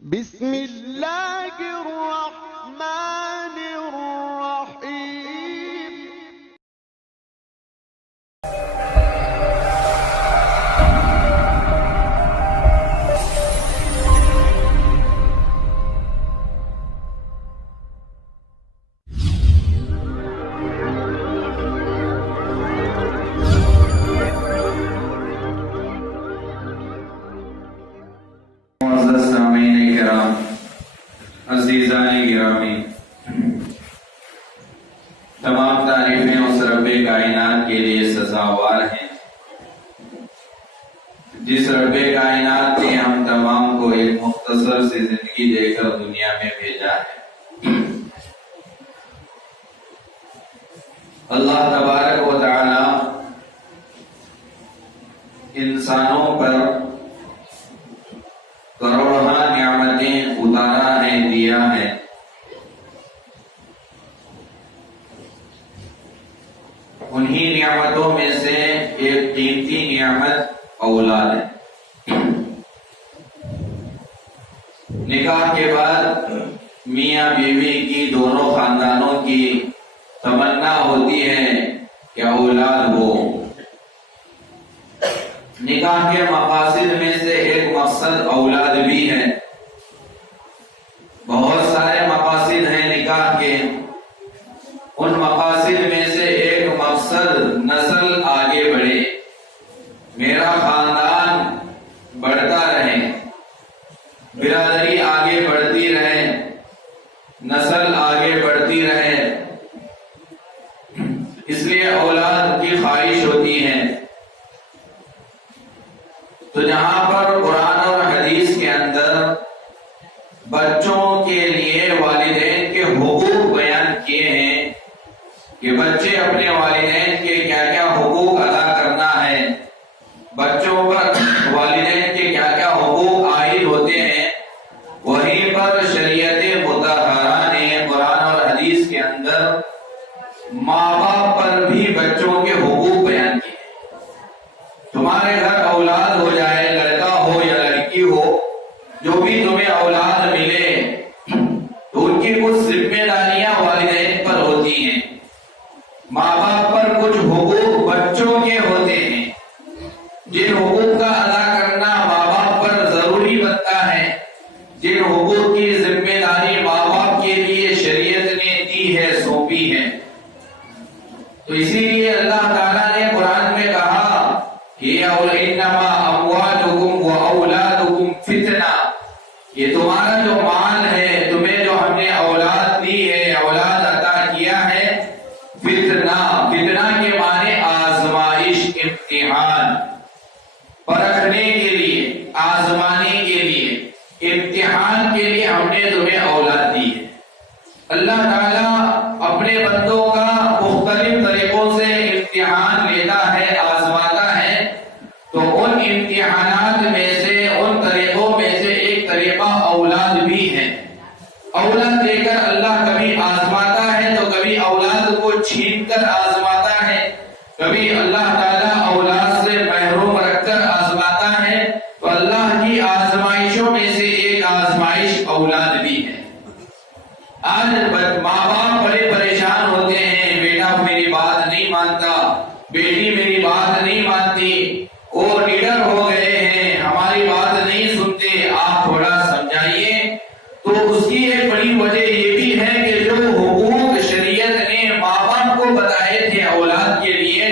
بسم اللہ الرحمن الرحیم۔ عزیزان گرامی، تمام تعریفیں اس رب کائنات کے لیے سزاوار ہیں جس رب کائنات نے ہم تمام کو ایک مختصر سی زندگی دے کر دنیا میں بھیجا ہے۔ اللہ تبارک و تعالی انسانوں پر کروڑہا نعمتیں اتارا ہے، دیا ہے۔ انہی نعمتوں میں سے ایک قیمتی نعمت اولاد ہے۔ نکاح کے بعد میاں بیوی کی دونوں خاندانوں کی تمنا ہوتی ہے کہ اولاد ہو۔ نکاح کے مقاصد میں سے ایک مقصد اولاد بھی ہے۔ بہت سارے مقاصد ہیں نکاح کے، ان مقاصد میں سے ایک مقصد نسل آگے بڑھے، میرا خاندان بڑھتا رہے، برادری آگے بڑھتی رہے، نسل آگے بڑھتی رہے، اس لیے اولاد کی خواہش ہوتی ہے۔ تو جہاں پر قرآن اور حدیث کے اندر بچوں کے لیے والدین کے حقوق بیان کیے ہیں کہ بچے اپنے والدین کے کیا کیا حقوق ادا کرنا ہے، بچوں پر والدین کے کیا کیا حقوق عائد ہوتے ہیں، وہیں پر شریعت مطہرہ نے قرآن اور حدیث کے اندر ماں باپ پر بھی بچوں کے حقوق بیان کیے۔ تمہارے گھر اولاد ہو جائے، لڑکا ہو یا لڑکی ہو، جو بھی تمہیں اولاد ملے تو ان کی کچھ ذمہ داریاں والدین پر ہوتی ہیں، ماں باپ پر کچھ حقوق بچوں کے ہوتے ہیں، جن حقوق کا ادا کرنا ماں باپ پر ضروری بنتا ہے، جن حقوق کی ذمہ داری ماں باپ کے لیے شریعت نے دی ہے، سونپی ہے۔ تو اسی لیے اللہ تعالیٰ نے قرآن میں کہا کہ انما اموالکم واولادکم فتنہ، یہ تمہارا جو مال ہے، تمہیں جو ہم نے اولاد دی ہے، اولاد عطا کیا ہے، فتنہ، فتنہ کے معنی آزمائش، امتحان، پرکھنے کے لیے، آزمانے کے لیے، امتحان کے لیے ہم نے تمہیں اولاد دی ہے۔ اللہ تعالیٰ اپنے بندوں کا مختلف طریقوں سے امتحان لیتا ہے، آزماتا ہے، تو ان امتحانات میں سے، ان طریقوں میں سے ایک طریقہ اولاد بھی ہے۔ اولاد دے کر اللہ کبھی آزماتا ہے تو کبھی اولاد کو چھین کر آزماتا ہے، کبھی اللہ تعالیٰ اولاد سے محروم رکھ کر آزماتا ہے۔ تو اللہ کی آزمائشوں میں سے ایک آزمائش اولاد بھی ہے۔ آج ماں باپ بڑے پریشان ہوتے ہیں، بیٹا میری بات نہیں مانتا، بیٹی میری بات نہیں مانتی، وہ لیڈر ہو گئے ہیں، ہماری بات نہیں سنتے، آپ تھوڑا سمجھائیے۔ تو اس کی ایک بڑی وجہ یہ بھی ہے کہ جو حقوق شریعت نے ماں باپ کو بتائے تھے اولاد کے لیے،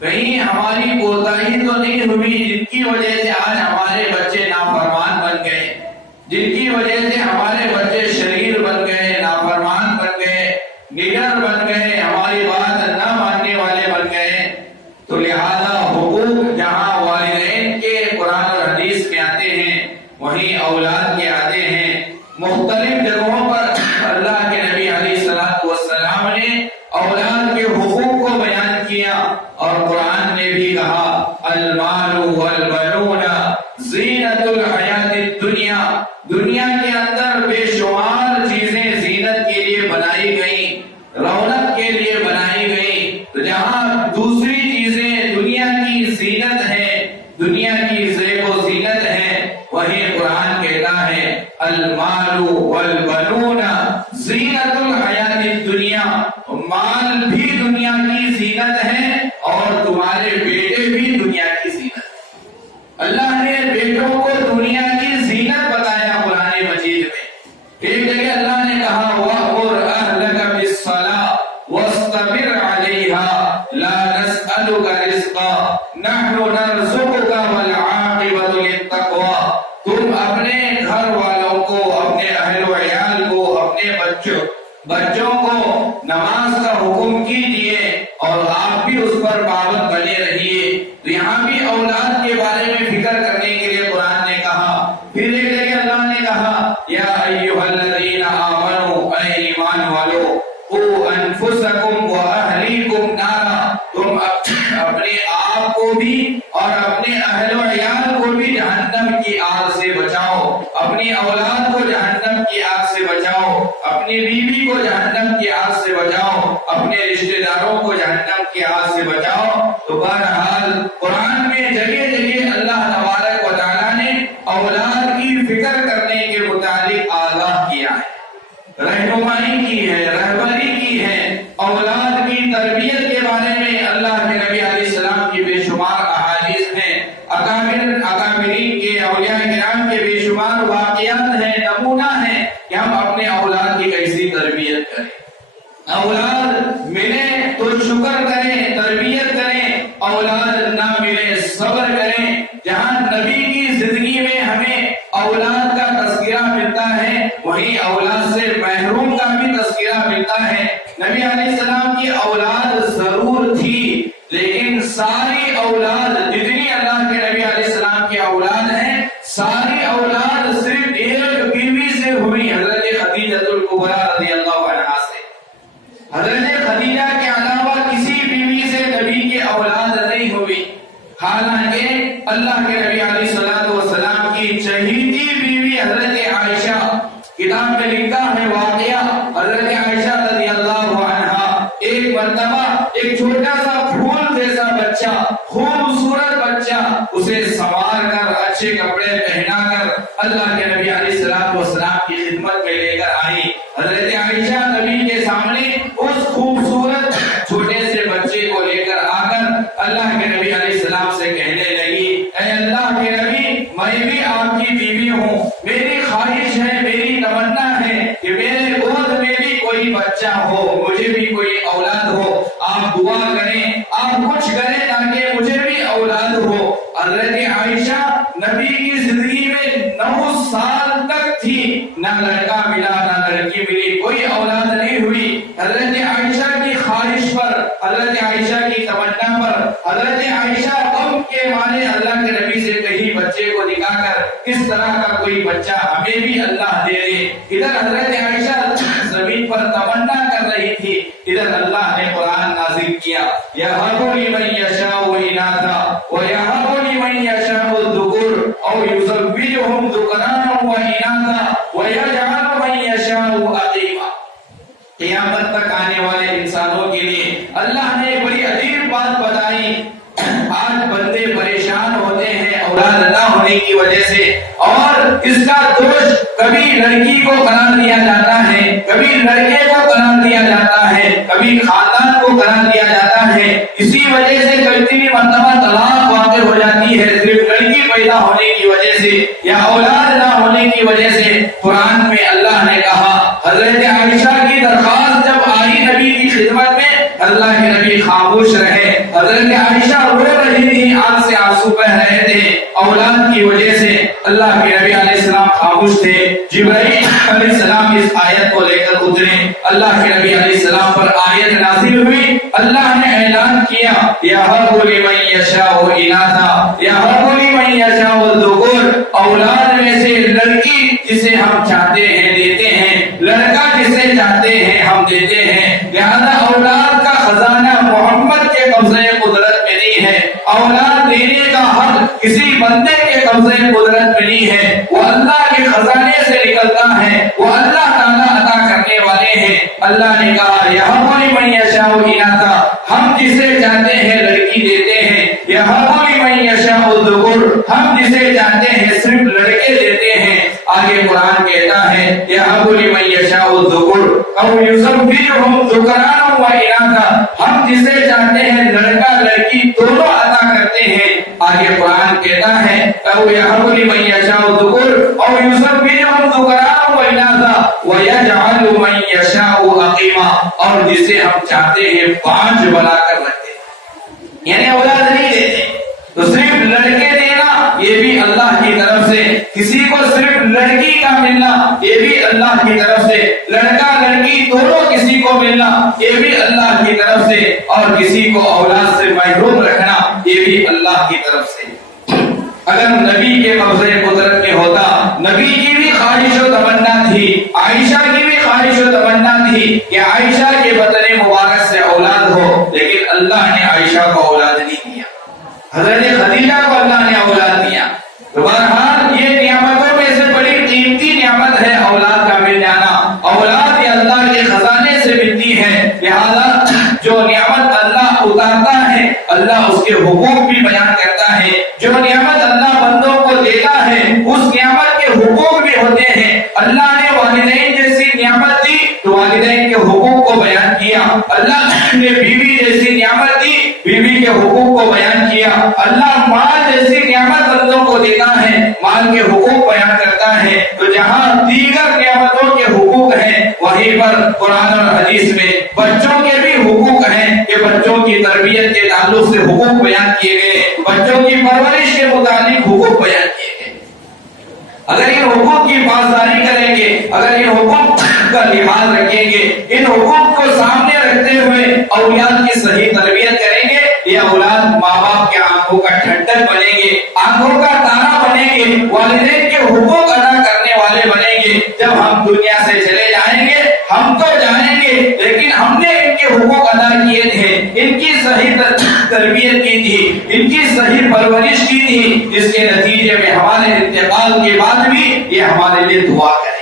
کہیں ہماری کوتاہی تو نہیں ہوئی، جن کی وجہ سے آج ہمارے بچے نافرمان بن گئے، جن کی وجہ سے ہمارے بچے شریر بن گئے، نافرمان بن گئے، لیڈر بن گئے، ہماری بات نہ ماننے والے بن گئے۔ تو لہذا حقوق جہاں والدین کے قرآن اور حدیث میں آتے ہیں، وہیں اولاد کے آتے ہیں۔ مختلف جگہوں پر اللہ کے نبی علیہ السلام نے اولاد کے حقوق کو بیان کیا، اور قرآن نے بھی کہا المال والبنون زینت الحیات الدنیا، دنیا کے اندر بے شمار چیزیں زینت کے لیے بنائی گئیں، رونق کے لیے بنائی گئیں۔ تو جہاں دوسری چیزیں دنیا کی زینت ہے، دنیا کی زیب و زینت ہے، وہیں قرآن کہتا ہے المال اللہ نے بیٹوں کو دنیا کی زینت بتایا قرآن مجید میں. ایک جگہ اللہ نے کہا وَأْمُرْ أَهْلَكَ بِالصَّلَاةِ وَاسْتَبِرْ عَلَيْهَا لَا نَسْأَلُكَ رِزْقًا نَحْنُ نَرْزُقُكَ وَالْعَاقِبَةُ لِلتَّقْوَىٰ. تم اپنے گھر والوں کو، اپنے اہل و عیال کو، اپنے بچوں کو نماز کا حکم کیجیے اور آپ بھی اس پر پابند بنے رہیے. تو یہاں بھی اولاد کے بارے میں فکر کرنے کے لیے قرآن نے کہا. پھر ایک جگہ اللہ نے کہا یا ایھا الذین آمنوا، اے ایمان والو، قوا انفسکم واہلیکم نارا، تم اپنے آپ کو بھی اور اپنے اہل و عیال کو بھی جہنم کی آگ سے بچاؤ، اپنی اولاد کو جہنم کی آگ سے بچاؤ، اپنی بیوی کو جہنم کی آگ سے بچاؤ، اپنے رشتہ داروں کو جہنم کی آگ سے بچاؤ. تو بہرحال قرآن میں جگہ جگہ اللہ تبارک و تعالیٰ نے اولاد کی فکر کرنے کے متعلق آگاہ کیا ہے، رہنمائی کی ہے، رہبری کی ہے. اولاد کی تربیت کے بارے میں اللہ کے نبی علیہ السلام کی بے شمار احادیث ہیں، اکابرین کے، اولیاء کرام کے بے شمار واقعات ہیں، نمونہ ہیں کہ ہم اپنے اولاد کی کیسی تربیت کریں. اولاد ملے تو شکر کریں، تربیت کریں، اولاد نہ ملے صبر کریں. جہاں نبی کی زندگی میں ہمیں اولاد کا تذکرہ ملتا ہے، وہیں اولاد سے محروم کا بھی تذکرہ ملتا ہے. نبی علیہ السلام کی اولاد ضرور تھی، لیکن ساری اولاد جتنی اللہ کے نبی علیہ السلام کی اولاد ہیں، ساری اولاد صرف ایک بیوی سے ہوئی، حضرت خدیجہ الکبریٰ رضی اللہ عنہا سے. حضرت خدیجہ کے علاوہ کسی بیوی سے نبی کی اولاد نہیں ہوئی. حالانکہ اللہ کے نبی علیہ السلام کی چہیتی بیوی حضرت عائشہ، کتاب میں لکھا ہے واقعہ، حضرت عائشہ رضی اللہ عنہا ایک مرتبہ ایک چھوٹا سا پھول جیسا بچہ، خوبصورت بچہ، اسے سنوار کر اچھے کپڑے پہنا کر اللہ کے نبی علیہ السلام کی خدمت میں لے کر آئی. حضرت عائشہ نبی کے سامنے اس خوبصورت چھوٹے سے بچے کو لے کر آ کر اللہ کے نبی علیہ السلام سے کہنے لگی اے اللہ کے نبی، میں بھی آپ کی بیوی ہوں، میری خواہش ہے، میری تمنا ہے کہ میرے گود میں بھی کوئی بچہ ہو، مجھے بھی کوئی اولاد ہو. آپ دعا کریں، آپ کچھ کریں تاکہ مجھے بھی اولاد ہو. حضرت عائشہ نبی کی زندگی میں 9 سال تک تھی، نہ لڑکا ملا نہ لڑکی ملی، کوئی اولاد نہیں ہوئی. حضرت عائشہ کی خواہش پر، حضرت عائشہ کی تمنا پر، حضرت عائشہ غم کے مارے اللہ کے نبی سے کہیں بچے کو دکھا کر اس طرح کا کوئی بچہ ہمیں بھی اللہ دے دے. ادھر حضرت عائشہ زمین پر تمنا کر رہی تھی، ادھر اللہ نے قرآن نازل کیا یَهَبُ لِمَن یَشَاءُ إِنَاثًا وَیَهَبُ لِمَن یَشَاءُ الذُّکُورَ أَوْ یُزَوِّجُهُمْ ذُکْرَانًا وَإِنَاثًا وَیَجْعَلُ مَن یَشَاءُ عَقِیمًا. قیامت تک آنے والے انسانوں کے لیے اللہ نے ایک بڑی عجیب بات بتائی. آج بندے پریشان ہوتے ہیں اولاد نہ ہونے کی وجہ سے، اور اس کا دوش کبھی لڑکی کو قرار دیا جاتا ہے، کبھی لڑکے کو قرار دیا جاتا ہے، کبھی خاندان کو قرار دیا جاتا ہے. اسی وجہ سے کتنی مرتبہ طلاق واقع ہو جاتی ہے صرف لڑکی پیدا ہونے کی وجہ سے یا اولاد نہ ہونے کی وجہ سے. قرآن میں اللہ نے کہا، حضرت عائشہ کی درخواست جب آئی نبی کی خدمت میں، اللہ کے نبی خاموش رہے. حضرت عائشہ رو رہی تھی، آنکھ سے آنسو بہ رہے تھے اولاد کی وجہ سے. اللہ کے نبی علیہ السلام خاموش تھے. جبرائیل علیہ السلام اس آیت کو لے کر اترے، اللہ کے نبی علیہ السلام پر آیت نازل ہوئی. اللہ نے اعلان کیا یَهَبُ لِمَن یَشَاءُ إِنَاثًا یَهَبُ لِمَن یَشَاءُ الذُّکُورَ. اولاد میں سے لڑکی جسے ہم چاہتے ہیں دیتے ہیں، لڑکا جسے چاہتے ہیں ہم دیتے ہیں. لہذا اولاد کا خزانہ محمد کے قبضے قدرت میں نہیں ہے. اولاد دینے کا حق کسی بندے کے قبضے قدرت میں نہیں ہے، وہ اللہ کے خزانے سے نکلتا ہے، وہ اللہ تعالیٰ عطا کرنے والے ہیں. اللہ نے کہا یَهَبُ لِمَن یَشَاءُ إِنَاثًا، ہم جسے چاہتے ہیں لڑکی دیتے ہیں. یَهَبُ لِمَن یَشَاءُ الذُّکُورَ، ہم جسے چاہتے ہیں صرف لڑکے دیتے ہیں. آگے قرآن کہتا ہے یَهَبُ لِمَن یَشَاءُ الذُّکُرَ أَوْ یُزَوِّجُهُمْ ذُکْرَانًا وَإِنَاثًا، ہم جسے چاہتے ہیں لڑکا لڑکی دونوں عطا کرتے ہیں۔ آگے قرآن کہتا ہے یَهَبُ لِمَن یَشَاءُ الذُّکُرَ أَوْ یُزَوِّجُهُمْ ذُکْرَانًا وَإِنَاثًا وَیَجْعَلُ مَن یَشَاءُ عَقِیمًا، اور جسے ہم چاہتے ہیں پانچ بنا کر رکھتے ہیں، یعنی اولاد نہیں دیتے۔ تو صرف لڑکے دینا یہ بھی اللہ کی طرف سے، کسی کو صرف لڑکی کا ملنا یہ بھی اللہ کی طرف سے، لڑکا لڑکی دونوں کسی کو ملنا یہ بھی اللہ کی طرف سے، اور کسی کو اولاد سے محروم رکھنا یہ بھی اللہ کی طرف سے۔ اگر نبی کے قبضے قدرت میں ہوتا، نبی کی بھی خواہش و تمنا تھی، عائشہ کی بھی خواہش و تمنا تھی کہ عائشہ کے بطن مبارک سے اولاد ہو، لیکن اللہ نے عائشہ کو اولاد نہیں دیا، حضرت خدیجہ کو اللہ نے اولاد دیا۔ تو بہرحال یہ نعمتوں میں سے بڑی قیمتی نعمت ہے اولاد کا مل جانا۔ اولاد یہ اللہ کے خزانے سے ملتی ہے، لہذا جو نعمت اللہ اتارتا ہے اللہ اس کے حقوق بھی بیان کرتا ہے، جو نعمت اللہ بندوں کو دیتا ہے اس نعمت کے حقوق بھی ہوتے ہیں۔ اللہ نے والدین جیسی نعمت دی تو والدین کے حقوق کو بیان کیا، اللہ نے بیوی جیسی نعمت دی بیوی کے حقوق کو بیان کیا، اللہ مال جیسی نعمت بندوں کو دیتا ہے مال کے حقوق بیان کرتا ہے۔ تو جہاں دیگر نعمتوں کے حقوق ہیں وہیں پر قرآن اور حدیث میں بچوں کے بھی حقوق ہیں کہ بچوں کی تربیت کے تعلق سے حقوق بیان کیے گئے، بچوں کی پرورش کے متعلق حقوق بیان کیے گئے۔ اگر ان حقوق کی پاسداری کریں گے، اگر ان حقوق کا لحاظ رکھیں گے، ان حقوق کو سامنے رکھتے ہوئے اولاد کی صحیح تربیت کریں گے، یہ اولاد ماں باپ کے آنکھوں کا ٹھنڈک بنیں گے، آنکھوں کا تارا بنیں گے، والدین کے حقوق ادا کرنے والے بنیں گے۔ جب ہم دنیا سے چلے جائیں گے ہم تو جائیں گے، لیکن ہم نے ان کے حقوق ادا کیے تھے، ان کی صحیح تربیت کی تھی، ان کی صحیح پرورش کی تھی، جس کے نتیجے میں ہمارے انتقال کے بعد بھی یہ ہمارے لیے دعا کریں۔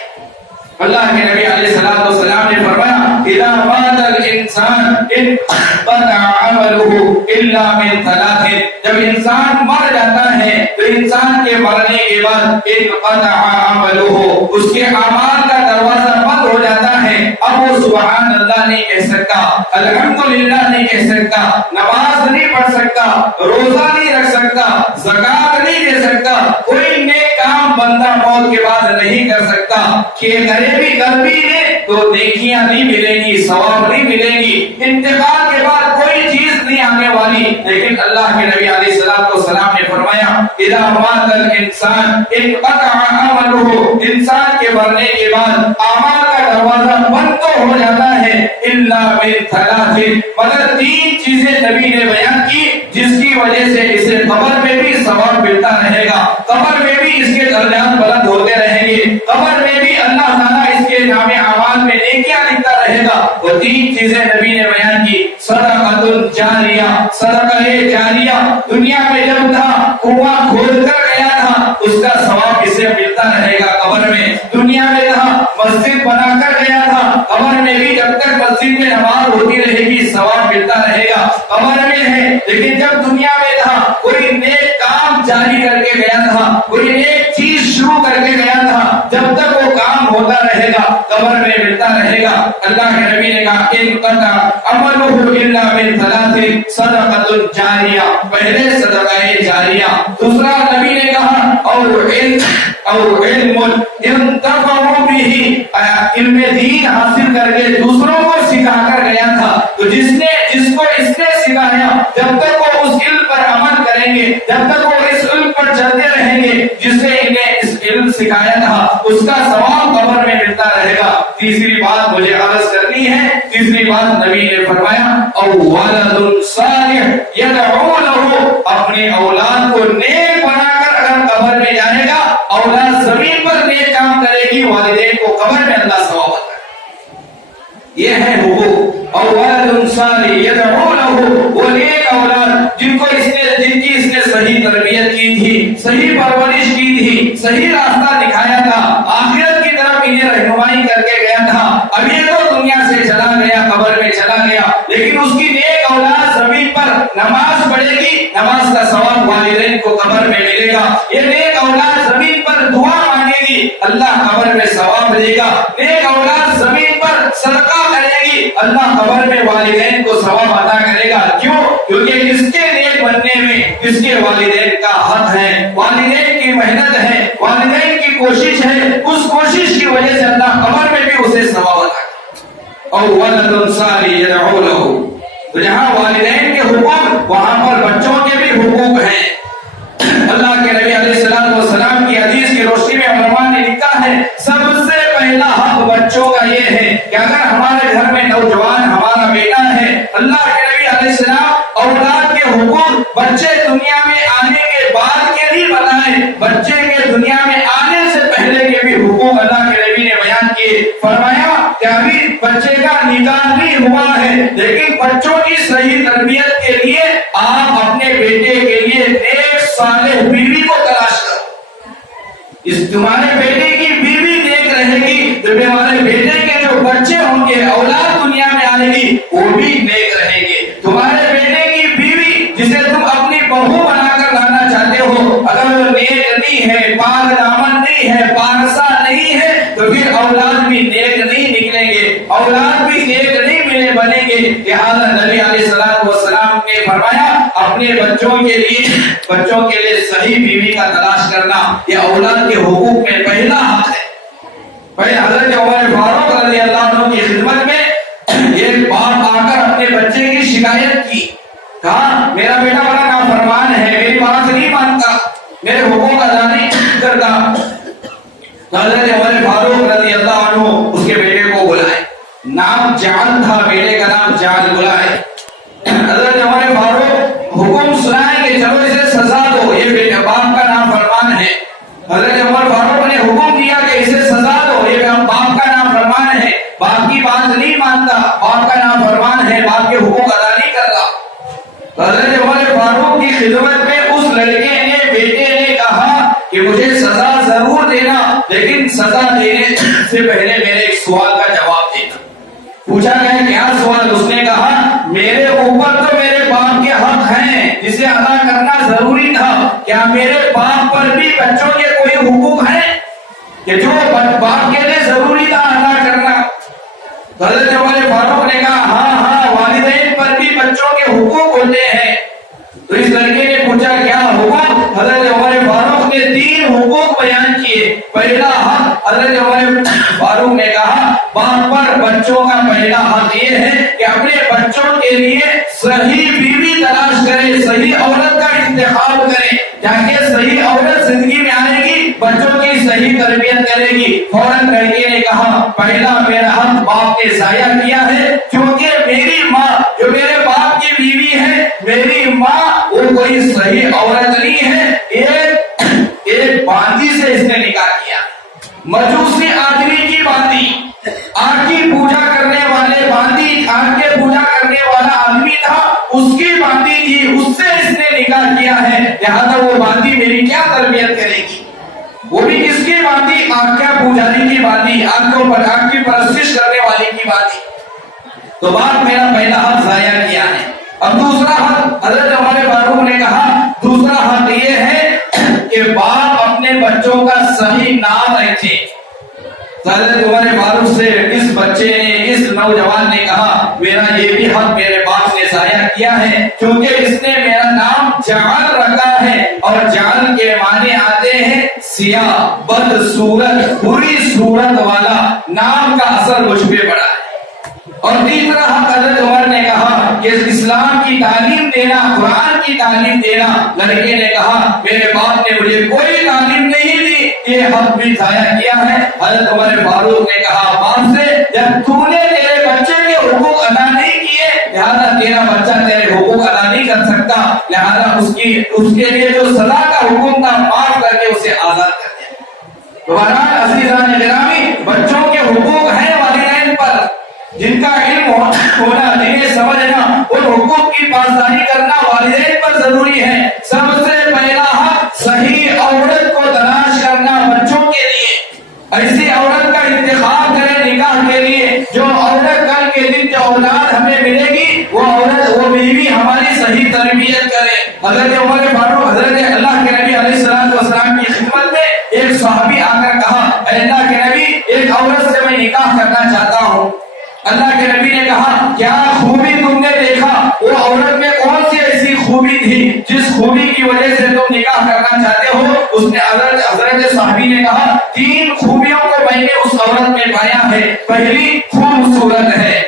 اللہ کے نبی علیہ الصلوۃ والسلام نے فرمایا اذا مات الانسان انقطع عمله الا من ثلاث، جب انسان مر جاتا ہے تو انسان کے مرنے کے بعد انقطع عمله، اس کے اعمال کا دروازہ بند ہو جاتا ہے۔ اب وہ سبحان اللہ نہیں کہہ سکتا، الحمدللہ نہیں کہہ سکتا، نماز نہیں پڑھ سکتا، روزہ نہیں رکھ سکتا، زکات نہیں دے سکتا، کوئی نیک کام بندہ موت کے بعد نہیں کر سکتا، کہ کرے بھی کر بھی لے تو نیکیاں نہیں ملیں گی، ثواب نہیں ملیں گی، انتقال کے بعد کوئی چیز نہیں آنے والی۔ لیکن اللہ کے نبی علیہ الصلوۃ والسلام نے فرمایا اذا مات الانسان انقطع عمله، انسان کے مرنے کے بعد اعمال کا دروازہ بند تو ہو جاتا ہے الا من ثلاث، مگر تین چیزیں نبی نے بیان کی جس کی وجہ سے اسے قبر میں بھی ثواب ملتا رہے گا، قبر میں بھی اس کے درجات بلند ہوتے رہیں گے، قبر میں بھی اللہ تعالیٰ اس کے نام اعمال میں نیکیاں لکھتا رہے گا۔ وہ تین چیزیں نبی نے بیان کی، صدقۃ جاریہ، صدقہ جاریہ، دنیا میں جب تھا کنواں کھود کر گیا تھا اس کا ثواب اسے ملتا رہے گا قبر میں، دنیا میں تھا مسجد بنا کر گیا تھا قبر میں بھی جب تک مسجد میں نماز ہوتی رہے گی ثواب ملتا رہے گا قبر میں ہے، لیکن جب دنیا میں تھا کوئی نیک کام جاری کر کے گیا تھا، کوئی نیک چیز شروع کر کے گیا تھا، جب تک وہ کام ہوتا رہے گا قبر میں ملتا رہے گا۔ اللہ کے نبی نے کہا انقطع عملہ الا من ثلاث، صدقۃ جاریہ، پہلے صدقہ جاریہ، دوسرا نبی نے کہا اور علم ينتفع به، علم دین حاصل کر کے دوسروں کو سکھا کر گیا تھا، تو جس کو اس نے سکھایا جب تک وہ اس علم پر عمل کریں گے، جب تک وہ اس علم پر چلتے رہیں گے جسے انہیں اس علم سکھایا تھا اس کا ثواب قبر میں ملتا رہے گا۔ تیسری بات مجھے عرض کرنی ہے، تیسری بات نبی نے فرمایا او ولد صالح يدعو له، اپنے اولاد کو نیک بنا کر اگر قبر میں جائے گا، اولاد زمین پر نیک کام کرے گی، والدین کو قبر میں اللہ ثواب عطا کرے گا۔ یہ ہے حقوق۔ او ولد صالح يدعو له، وہ نیک اولاد جن کی اس نے صحیح تربیت کی تھی، صحیح پرورش کی تھی، صحیح راستہ دکھایا تھا، آخرت کی طرف انہیں رہنمائی کر کے گیا تھا۔ اب یہ تو دنیا سے چلا گیا، قبر میں چلا گیا، لیکن اس کی نیک اولاد زمین پر نماز پڑھے گی، نماز کا ثواب والدین کو قبر میں ملے گا۔ یہ نیک اولاد زمین پر دعا مانگے گی، اللہ قبر میں ثواب دے گا. نیک اولاد زمین پر صدقہ کرے گی, اللہ قبر میں والدین کو ثواب عطا کرے گا. کیوں؟ کیونکہ اس کے نیک بننے میں اس کے والدین کا حق ہے, والدین کی محنت ہے, والدین کی کوشش ہے. اس کوشش کی وجہ سے اللہ قبر میں بھی اسے ثواب عطا کرے. اور ولد صالح يدعو له, تو جہاں والدین کے حقوق وہاں پر بچوں کے بھی حقوق ہیں. اللہ کے نبی علیہ السلام والسلام کی حدیث کی روشنی میں علماء نے لکھا ہے سب سے پہلا حق بچوں کا یہ ہے کہ اگر ہمارے گھر میں نوجوان ہمارا بیٹا ہے, اللہ کے نبی علیہ السلام اولاد کے حقوق بچے دنیا میں آنے کے بعد کے بھی بتائے, بچے کے دنیا میں آنے سے پہلے کے بھی حقوق اللہ کے نبی نے بیان کیے. فرمایا کہ ابھی بچے کا نکاح نہیں ہوا ہے, لیکن بچوں کی صحیح تربیت کے لیے آپ اپنے بیٹے کے لیے نیک صالح بیوی کو تلاش کرو. اس تمہارے بیٹے کی بیوی نیک رہے گی تو تمہارے بیٹے کے جو بچے ہوں گے, اولاد دنیا میں آئے گی, وہ بھی نیک رہیں گے. تمہارے بیٹے کی بیوی جسے تم اپنی بہو بنا کر لانا چاہتے ہو, اگر وہ نیک نہیں ہے, پاک دامن نہیں ہے, پارسا نہیں ہے, تو پھر اولاد بھی نیک نہیں نکلیں گے, اولاد بھی نیک نہیں بنیں گے. لہٰذا نبی علیہ السلام والسلام نے فرمایا اپنے بچوں کے لیے صحیح بیوی کا تلاش کرنا یہ اولاد کے حقوق میں پہلا حق ہے. پہلے حضرت عمر فاروق رضی اللہ عنہ کی خدمت میں ایک باپ آ کر اپنے بچے کی شکایت کی, کہا میرا بیٹا بڑا نافرمان ہے, میری بات نہیں مانتا, میرے حقوق ادا نہیں کرتا. حضرت عمر فاروق رضی اللہ عنہ اس کے بیٹے کو بلائے, نام جعل تھا, بیٹے کا نام جعل بلائے. حضرت عمر فاروق حکم سنائے کہ چلو اسے سزا دو, یہ بیٹا باپ کا نام فرمان ہے. حضرت عمر فاروق نے حکم دیا کہ اسے سزا دو, یہ باپ کا نام فرمان ہے, باپ کی بات نہیں مانتا, باپ کا نام فرمان ہے, باپ کے حقوق ادا نہیں کرتا. حضرت عمر فاروق کی خدمت میں اس لڑکے نے, بیٹے نے کہا کہ مجھے سزا ضرور دینا, لیکن سزا دینے سے پہلے میرے ایک سوال کا جواب دینا. پوچھا گیا کیا سوال؟ اس نے کہا میرے اوپر تو میرے باپ کے حق ہیں جسے ادا کرنا ضروری تھا, کیا میرے باپ پر بھی بچوں کے کوئی حقوق ہیں کہ جو باپ کے لیے ضروری تھا ادا کرنا؟ حضرت عمر فاروق نے کہا ہاں, والدین پر بھی بچوں کے حقوق ہوتے ہیں. تو اس لڑکے نے پوچھا کیا حقوق؟ حضرت عمر فاروق نے 3 حقوق بیان کیے. پہلا حق حضرت عمر فاروق نے کہا باپ پر بچوں کا پہلا حق یہ ہے کہ اپنے بچوں کے لیے صحیح بیوی تلاش کرے, صحیح عورت کا انتخاب کرے, تاکہ صحیح عورت زندگی میں آئے گی, بچوں کی صحیح تربیت کرے گی. فوراً لڑکے نے کہا پہلا میرا حق باپ نے ضائع کیا ہے, کیونکہ میری ماں جو میرے باپ کی بیوی ہے, میری ماں وہ کوئی صحیح عورت نہیں ہے, ایک باندی سے اس نے نکاح کیا, مجوسی آدمی کی باندی, آگ کی پوجا کرنے والے باندی, آگ کے پوجا کرنے والا آدمی تھا, اس کی باندی تھی, اس سے اس نے نکاح کیا ہے. لہذا وہ باندی میری کیا تربیت کرے گی؟ وہ بھی کس کی باندی؟ آگ کا پوجاری کی باندی, آگ کی پرستش کرنے والے کی باندی. تو باپ میرا پہلا حق ضائع کیا ہے. اب دوسرا حق حضرت عمر فاروق نے کہا دوسرا حق یہ ہے کہ باپ اپنے بچوں کا صحیح نام رکھے. حضرت عمر فاروق سے اس بچے نے, اس نوجوان نے کہا میرا یہ بھی حق میرے باپ نے ضائع کیا ہے, کیونکہ اس نے میرا نام جعل رکھا ہے, اور جعل کے معنی آتے ہیں سیاہ, بد صورت, بری صورت والا. نام کا اثر مجھ پہ پڑا ہے. اور تیسرا حق حضرت عمر نے کہا کہ اسلام کی تعلیم دینا, قرآن کی تعلیم دینا. لڑکے نے کہا میرے باپ نے مجھے کوئی تعلیم نہیں دی, یہ حق بھی ضائع کیا ہے. حضرت عمر فاروق نے کہا باپ سے جب تو نے تیرے بچے کے حقوق ادا نہیں کیے, لہذا تیرا بچہ تیرے حقوق ادا نہیں کر سکتا, لہذا اس کے لیے جو سزا کا حکم تھا معاف کر کے اسے آزاد کر دیا. تمہارا عزیزان گرامی, بچوں کے حقوق ہیں والدین پر, جن کا علم ہونا, جنہیں سمجھنا, ان حقوق کی پاسداری کرنا والدین پر ضروری ہے. سب سے پہلا حق صحیح عورت کو تلاش کرنا بچوں کے لیے. ایسی عورت کا انتخاب کریں نکاح کے لیے جو عورت کل کے دن جو اولاد ہمیں ملے گی وہ عورت, وہ بیوی ہماری صحیح تربیت کرے. حضرت عمر فاروق, حضرت اللہ کے نبی علیہ السلام کی خدمت میں ایک صحابی آ کر کہا اے اللہ کے نبی ایک عورت سے میں نکاح کرنا چاہتا ہوں. اللہ کے نبی نے کہا کیا خوبی تم نے دیکھا؟ وہ عورت میں کون سی ایسی خوبی تھی جس خوبی کی وجہ سے تم نکاح کرنا چاہتے ہو؟ اس نے حضرت صحابی نے کہا 3 خوبیوں کو میں نے اس عورت میں پایا ہے. پہلی خوبصورت ہے.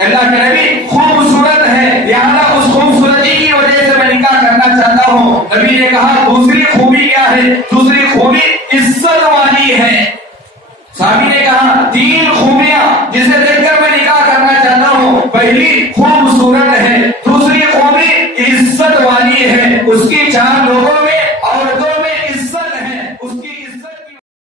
اللہ کے نبی خوبصورت ہے، لہذا اس خوبصورتی کی وجہ سے میں نکاح کرنا چاہتا ہوں. نبی نے کہا دوسری خوبی کیا ہے؟ دوسری خوبی عزت والی ہے. صحابی نے کہا 3 خوبیاں جسے دیکھ کر میں نکاح کرنا چاہتا ہوں. پہلی خوبصورت ہے، دوسری خوبی عزت والی ہے، اس کی 4 لوگوں میں